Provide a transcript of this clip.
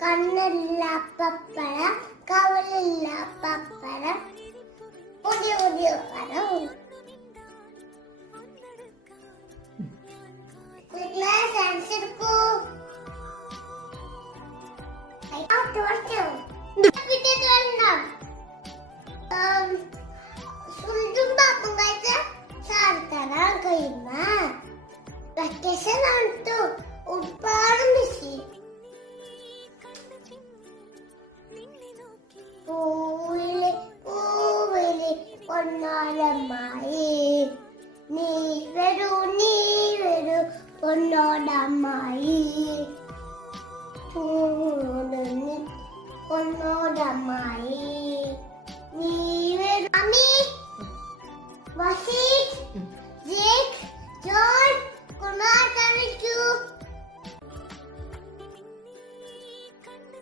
കണ്ണില്ല പപ്പട, കവലില്ല പപ്പട, പുതിയ പുതിയ പടം. വെക്കേഷൻ ആണ് ഒരുപാട് മിസ് പൂവില് പൂവില് പൊന്നോടമായി നീ വരൂ പൊന്നോടമായി പൊന്നോടമായി നീ വരൂ. അമ്മി, വസീഫ്, ജേക്ക്, ജോൺ, കുമാർ,